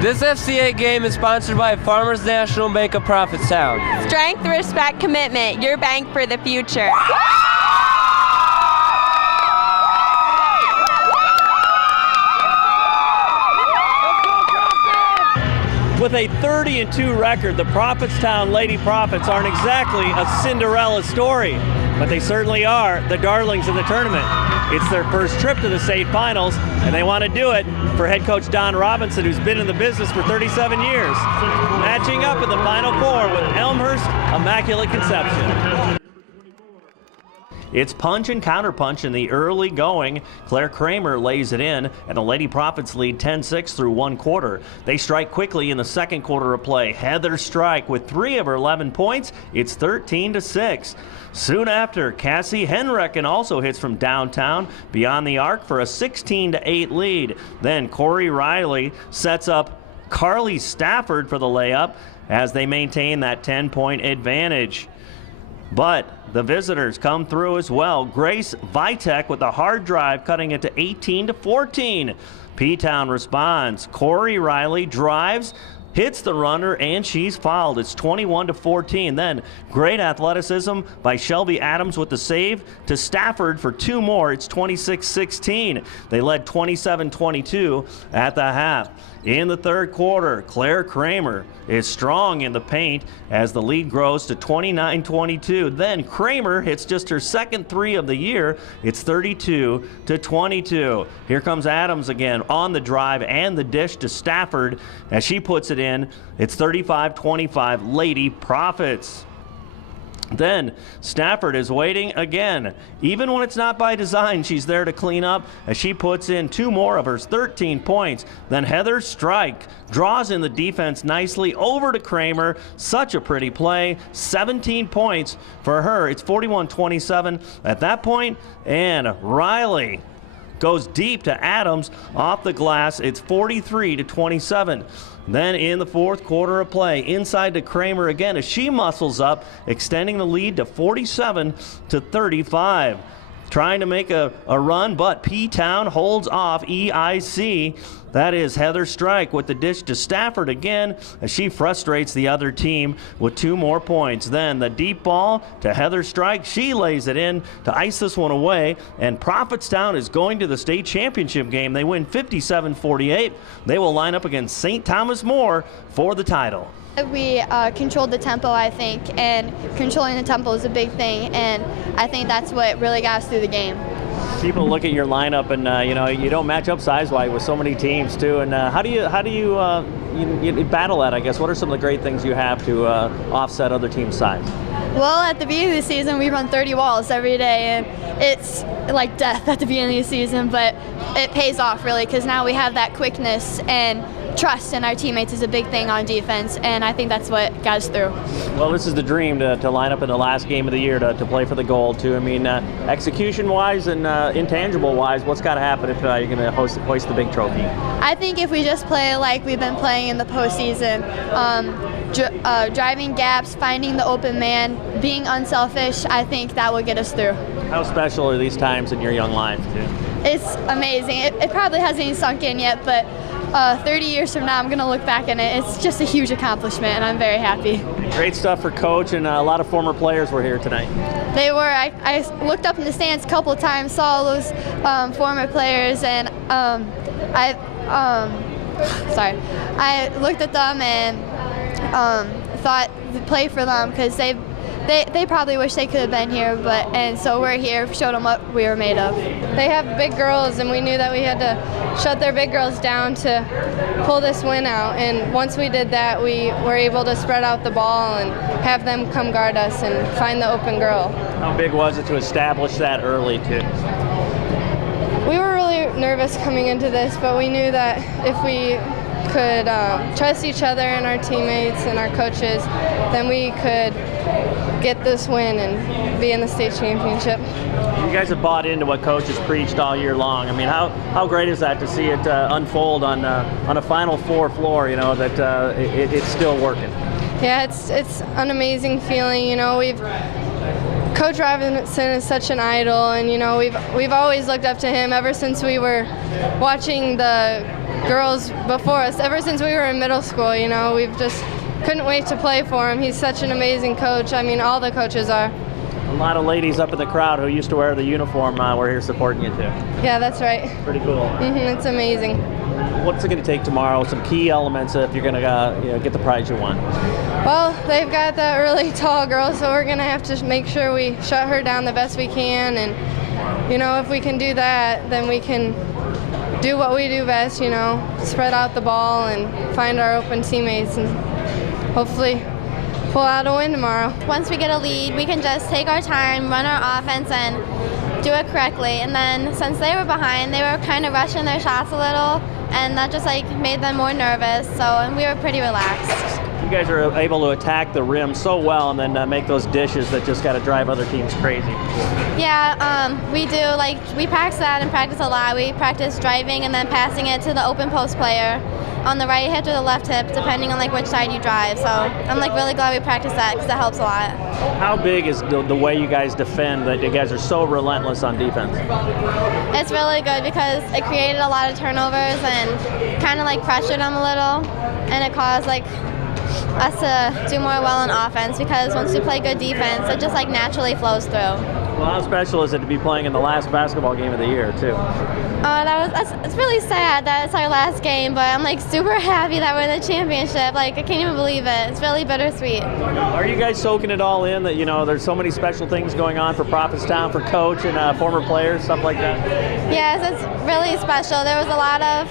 This FCA game is sponsored by Farmers National Bank of Prophetstown. Strength, respect, commitment. Your bank for the future. With a 30-2 record, the Prophetstown Lady Prophets aren't exactly a Cinderella story, but they certainly are the darlings of the tournament. It's their first trip to the state finals, and they want to do it for head coach Don Robinson, who's been in the business for 37 years. Matching up in the Final Four with Elmhurst Immaculate Conception. It's punch and counterpunch in the early going. Claire Kramer lays it in, and the Lady Prophets lead 10-6 through one quarter. They strike quickly in the second quarter of play. Heather Strike with 3 of her 11 points. It's 13-6. Soon after, Cassie Henrecken also hits from downtown beyond the arc for a 16-8 lead. Then Corey Riley sets up Carly Stafford for the layup as they maintain that 10-point advantage. But the visitors come through as well. Grace Vitek with a hard drive, cutting it to 18-14. P-Town responds. Corey Riley drives, hits the runner, and she's fouled. It's 21-14. Then great athleticism by Shelby Adams with the save to Stafford for 2 more. It's 26-16. They led 27-22 at the half. In the third quarter, Claire Kramer is strong in the paint as the lead grows to 29-22. Then Kramer hits just her second 3 of the year. It's 32-22. Here comes Adams again on the drive and the dish to Stafford as she puts it in. It's 35-25 Lady Prophets. Then Stafford is waiting again. Even when it's not by design, she's there to clean up as she puts in 2 more of her 13 points. Then Heather Strike draws in the defense nicely over to Kramer. Such a pretty play. 17 points for her. It's 41-27 at that point. And Riley goes deep to Adams off the glass. It's 43-27. Then in the fourth quarter of play, inside to Kramer again as she muscles up, extending the lead to 47-35. Trying to make a run, but P-Town holds off EIC. That is Heather Strike with the dish to Stafford again as she frustrates the other team with 2 more points. Then the deep ball to Heather Strike. She lays it in to ice this one away, and Prophetstown is going to the state championship game. They win 57-48. They will line up against St. Thomas More for the title. We controlled the tempo, I think, and controlling the tempo is a big thing, and I think that's what really got us through the game. People look at your lineup, and you don't match up size-wise with so many teams too. And how do you battle that? I guess. What are some of the great things you have to offset other teams' size? Well, at the beginning of the season, we run 30 walls every day, and it's like death at the beginning of the season, but it pays off really because now we have that quickness and trust in our teammates is a big thing on defense, and I think that's what got us through. Well, this is the dream to line up in the last game of the year to play for the gold too. I mean, execution-wise and intangible-wise, what's got to happen if you're going to hoist the big trophy? I think if we just play like we've been playing in the postseason, driving gaps, finding the open man, being unselfish, I think that will get us through. How special are these times in your young life too? It's amazing. It probably hasn't even sunk in yet, but 30 years from now, I'm going to look back on it. It's just a huge accomplishment, and I'm very happy. Great stuff for Coach, and a lot of former players were here tonight. They were. I looked up in the stands a couple of times, saw all those former players, and I looked at them and thought to play for them because they probably wish they could have been here, and so we're here, showed them what we were made of. They have big girls, and we knew that we had to shut their big girls down to pull this win out, and once we did that, we were able to spread out the ball and have them come guard us and find the open girl. How big was it to establish that early too? We were really nervous coming into this, but we knew that if we could trust each other and our teammates and our coaches, then we could get this win and be in the state championship. You guys have bought into what Coach has preached all year long. I mean, how great is that to see it unfold on a Final Four floor, that it's still working? Yeah, it's an amazing feeling. Coach Robinson is such an idol, and we've always looked up to him ever since we were watching the girls before us. Ever since we were in middle school, we've just couldn't wait to play for him. He's such an amazing coach. I mean, all the coaches are. A lot of ladies up in the crowd who used to wear the uniform were here supporting you too. Yeah, that's right. Pretty cool. It's amazing. What's it going to take tomorrow? Some key elements if you're going to get the prize you want. Well, they've got that really tall girl, so we're going to have to make sure we shut her down the best we can. And, if we can do that, then we can do what we do best, spread out the ball and find our open teammates and hopefully pull out a win tomorrow. Once we get a lead, we can just take our time, run our offense, and do it correctly. And then since they were behind, they were kind of rushing their shots a little, and that just made them more nervous. And we were pretty relaxed. You guys are able to attack the rim so well and then make those dishes that just got to drive other teams crazy. Yeah, we do. We practice that and practice a lot. We practice driving and then passing it to the open post player on the right hip or the left hip, depending on which side you drive. So I'm really glad we practice that because that helps a lot. How big is the way you guys defend, that you guys are so relentless on defense? It's really good because it created a lot of turnovers and kind of pressured them a little, and it caused us to do more well on offense because once we play good defense, it just naturally flows through. Well, how special is it to be playing in the last basketball game of the year, too? It's really sad that it's our last game, but I'm super happy that we're in the championship. I can't even believe it. It's really bittersweet. Are you guys soaking it all in that, there's so many special things going on for Prophetstown, for coach and former players, stuff like that? Yes, it's really special. There was a lot of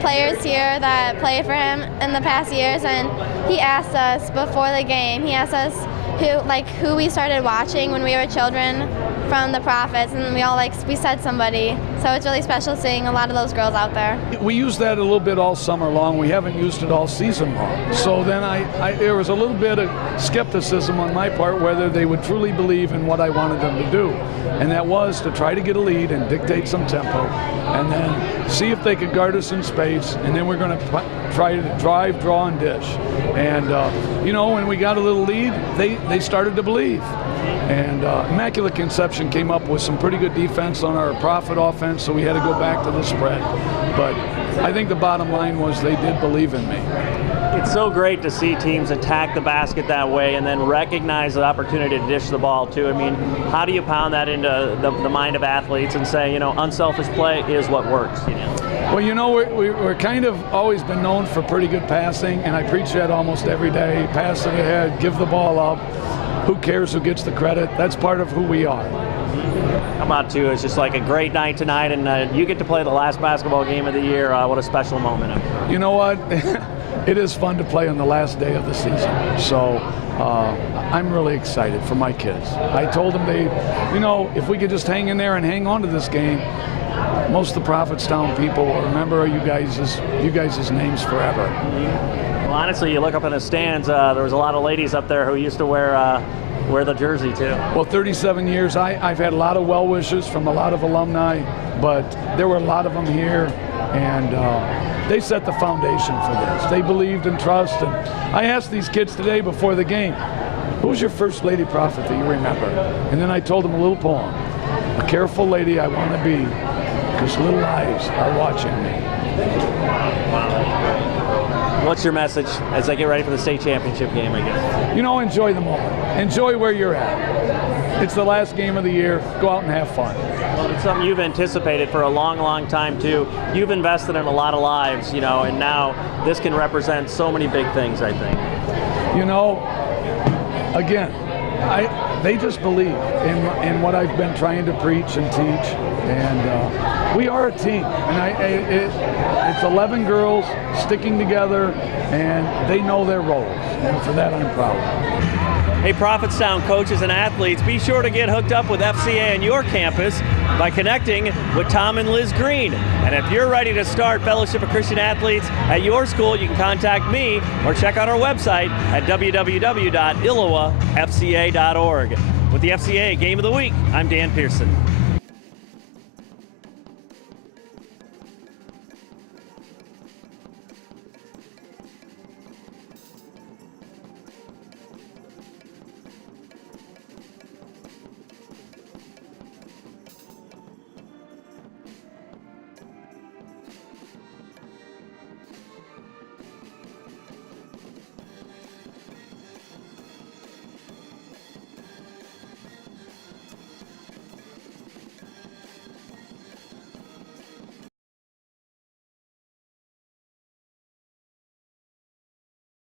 players here that played for him in the past years, and he asked us before the game, who we started watching when we were children from the Prophets, and we said somebody. So it's really special seeing a lot of those girls out there. We used that a little bit all summer long. We haven't used it all season long. So then there was a little bit of skepticism on my part whether they would truly believe in what I wanted them to do. And that was to try to get a lead and dictate some tempo, and then see if they could guard us in space, and then we're going to try to drive, draw, and dish. And, when we got a little lead, they started to believe. And Immaculate Conception came up with some pretty good defense on our Prophet offense, so we had to go back to the spread. But I think the bottom line was they did believe in me. It's so great to see teams attack the basket that way and then recognize the opportunity to dish the ball, too. I mean, how do you pound that into the mind of athletes and say, unselfish play is what works? Well, we're kind of always been known for pretty good passing, and I preach that almost every day. Pass it ahead, give the ball up. Who cares who gets the credit? That's part of who we are. How about, too, it's just a great night tonight, and you get to play the last basketball game of the year. What a special moment. You know what? It is fun to play on the last day of the season. So I'm really excited for my kids. I told them if we could just hang in there and hang on to this game, most of the Prophetstown people will remember you guys' names forever. Well, honestly, you look up in the stands, there was a lot of ladies up there who used to wear the jersey, too. Well, 37 years, I've had a lot of well wishes from a lot of alumni, but there were a lot of them here, and they set the foundation for this. They believed in trust, and I asked these kids today before the game, who was your first Lady Prophet that you remember? And then I told them a little poem. A careful lady I want to be, because little eyes are watching me. What's your message as they get ready for the state championship game, I guess? Enjoy the moment. Enjoy where you're at. It's the last game of the year. Go out and have fun. Well, it's something you've anticipated for a long, long time, too. You've invested in a lot of lives, and now this can represent so many big things, I think. Again, they just believe in what I've been trying to preach and teach, and we are a team. And it's 11 girls sticking together, and they know their roles, and for that I'm proud. Hey, Prophetstown coaches and athletes, be sure to get hooked up with FCA on your campus by connecting with Tom and Liz Green. And if you're ready to start Fellowship of Christian Athletes at your school, you can contact me or check out our website at www.illowafca.org. With the FCA Game of the Week, I'm Dan Pearson.